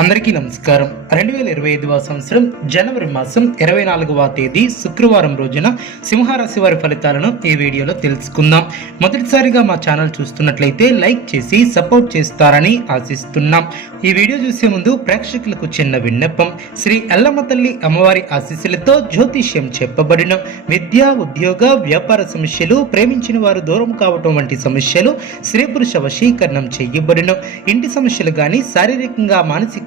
అందరికీ నమస్కారం. రెండు వేల ఇరవై ఐదవ సంవత్సరం జనవరి మాసం ఇరవై నాలుగవ తేదీ శుక్రవారం రోజున సింహరాశి వారి ఫలితాలను ఈ వీడియోలో తెలుసుకుందాం. మొదటిసారిగా మా ఛానల్ చూస్తున్నట్లయితే లైక్ చేసి సపోర్ట్ చేస్తారని ఆశిస్తున్నాం. ఈ వీడియో చూసే ముందు ప్రేక్షకులకు చిన్న విన్నపం. శ్రీ ఎల్లమ్మ తల్లి అమ్మవారి ఆశీస్సులతో జ్యోతిష్యం చెప్పబడిన విద్య ఉద్యోగ వ్యాపార సమస్యలు ప్రేమించిన వారు దూరం కావటం వంటి సమస్యలు స్త్రీ పురుష వశీకరణం చేయబడిన ఇంటి సమస్యలు కానీ శారీరకంగా మానసిక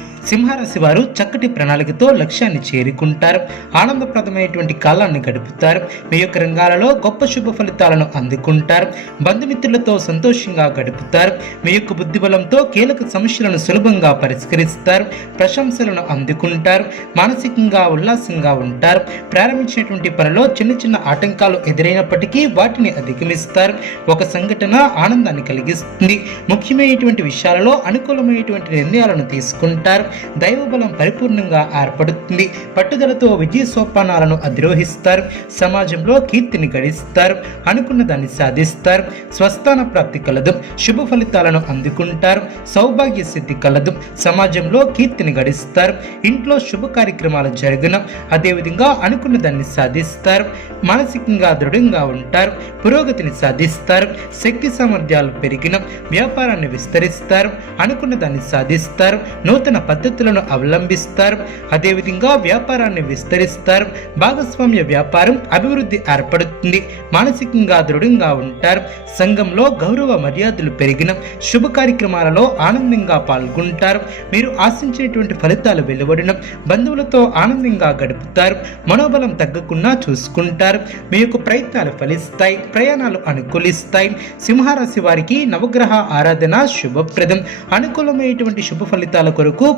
సింహరాశి వారు చక్కటి ప్రణాళికతో లక్ష్యాన్ని చేరుకుంటారు. ఆనందప్రదమైనటువంటి కాలాన్ని గడుపుతారు. మీ యొక్క రంగాలలో గొప్ప శుభ ఫలితాలను అందుకుంటారు. బంధుమిత్రులతో సంతోషంగా గడుపుతారు. మీ యొక్క బుద్ధిబలంతో కీలక సమస్యలను సులభంగా పరిష్కరిస్తారు. ప్రశంసలను అందుకుంటారు. మానసికంగా ఉల్లాసంగా ఉంటారు. ప్రారంభించినటువంటి పనిలో చిన్న చిన్న ఆటంకాలు ఎదురైనప్పటికీ వాటిని అధిగమిస్తారు. ఒక సంఘటన ఆనందాన్ని కలిగిస్తుంది. ముఖ్యమైనటువంటి విషయాలలో అనుకూలమైనటువంటి నిర్ణయాలను తీసుకుంటారు. దైవబలం పరిపూర్ణంగా ఏర్పడుతుంది. పట్టుదలతో విజయ సోపానాలను అధిరోహిస్తారు. సమాజంలో కీర్తిని గడిస్తారు. అనుకున్న దాన్ని సాధిస్తారు. స్వస్థాన ప్రాప్తి కలదు. శుభ ఫలితాలను అందుకుంటారు. సౌభాగ్య సిద్ధి కలదు. సమాజంలో కీర్తిని గడిస్తారు. ఇంట్లో శుభ కార్యక్రమాలు జరుగున. అదేవిధంగా అనుకున్న దాన్ని సాధిస్తారు. మానసికంగా దృఢంగా ఉంటారు. పురోగతిని సాధిస్తారు. శక్తి సామర్థ్యాలు పెరిగిన వ్యాపారాన్ని విస్తరిస్తారు. అనుకున్న దాన్ని సాధిస్తారు. నూతన పద్ధతులను అవలంబిస్తారు. అదేవిధంగా వ్యాపారాన్ని విస్తరిస్తారు. భాగస్వామ్య వ్యాపారం అభివృద్ధి ఏర్పడుతుంది. మానసికంగా దృఢంగా ఉంటారు. సంఘంలో గౌరవ మర్యాదలు పెరిగిన శుభ కార్యక్రమాలలో ఆనందంగా పాల్గొంటారు. మీరు ఆశించేటువంటి ఫలితాలు వెలువడిన బంధువులతో ఆనందంగా గడుపుతారు. మనోబలం తగ్గకుండా చూసుకుంటారు. మీ యొక్క ప్రయత్నాలు ఫలిస్తాయి. ప్రయాణాలు అనుకూలిస్తాయి. సింహరాశి వారికి నవగ్రహ ఆరాధన శుభప్రదం. అనుకూలమైనటువంటి శుభ ఫలితాల కొరకు